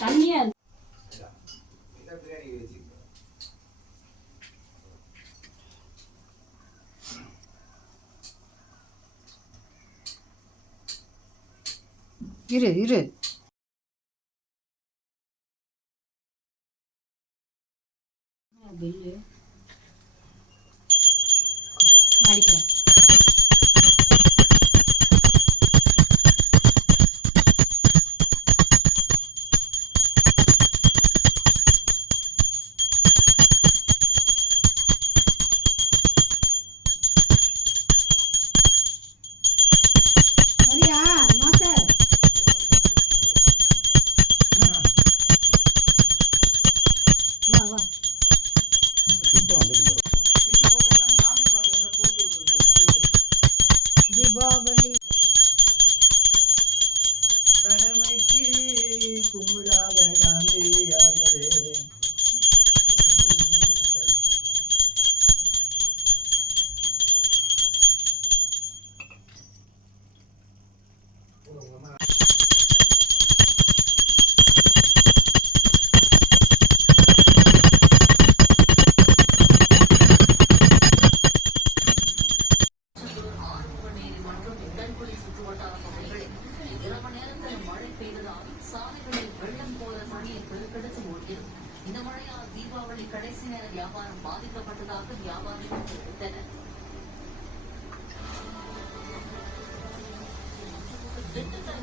தண்ணியா இரு இரு பில்லு அடிக்கிறேன். தீபாவளி கடமைக்கு கும்பிடாத காந்தியார்களே. இந்த மழையால் தீபாவளி கடைசி நேர வியாபாரம் பாதிக்கப்பட்டதாக வியாபாரிகள் தெரிவித்தனர். திண்டுக்கல்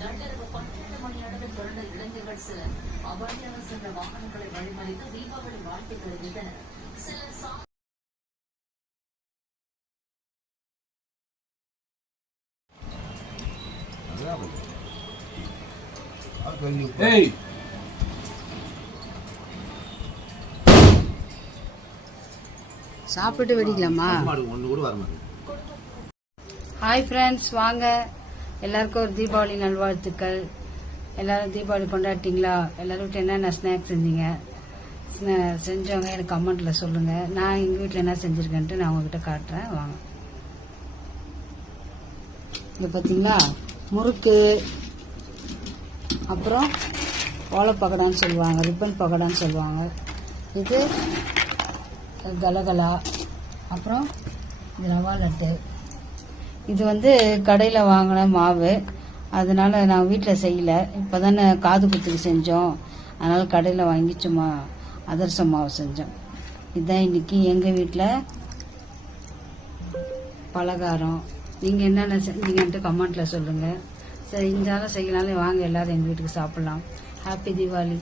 நள்ளிரவு 12 மணி அளவில் திரண்ட இளைஞர்கள் சிலர் அவ்வழியாக சென்ற வாகனங்களை வழிமறித்து தீபாவளி வாழ்த்து தெரிவித்தனர். சிலர் சாப்பிட்டு வெடிக்கலாமா? ஹாய் ஃப்ரெண்ட்ஸ், வாங்க எல்லாருக்கும் ஒரு தீபாவளி நல்வாழ்த்துக்கள். எல்லாரும் தீபாவளி கொண்டாடிட்டீங்களா? எல்லாரும் வீட்டில் என்னென்ன ஸ்நாக்ஸ் செஞ்சீங்க? செஞ்சவங்க எனக்கு கமெண்ட்ல சொல்லுங்க. நான் எங்கள் வீட்டில் என்ன செஞ்சுருக்கேன்ட்டு நான் உங்ககிட்ட காட்டுறேன், வாங்க. இங்கே பார்த்தீங்களா, முறுக்கு, அப்புறம் ஓலை பகடான்னு சொல்லுவாங்க, ரிப்பன் பகடான்னு சொல்லுவாங்க. இது கலகலா, அப்புறம் இது ரவா லட்டு. இது வந்து கடையில் வாங்கின மாவு, அதனால நான் வீட்டில் செய்யலை. இப்போ தானே காது குத்துக்கு செஞ்சோம், அதனால் கடையில் வாங்கி சும்மா அதிரசம் மாவு செஞ்சோம். இதுதான் இன்னைக்கு எங்கள் வீட்டில் பலகாரம். நீங்கள் என்னென்ன செஞ்சீங்கன்ட்டு கமெண்ட்டில் சொல்லுங்கள். செஞ்சாலும் செய்யலாலும் வாங்க, எல்லோரும் எங்கள் வீட்டுக்கு சாப்பிட்லாம். ஹாப்பி தீபாவளி.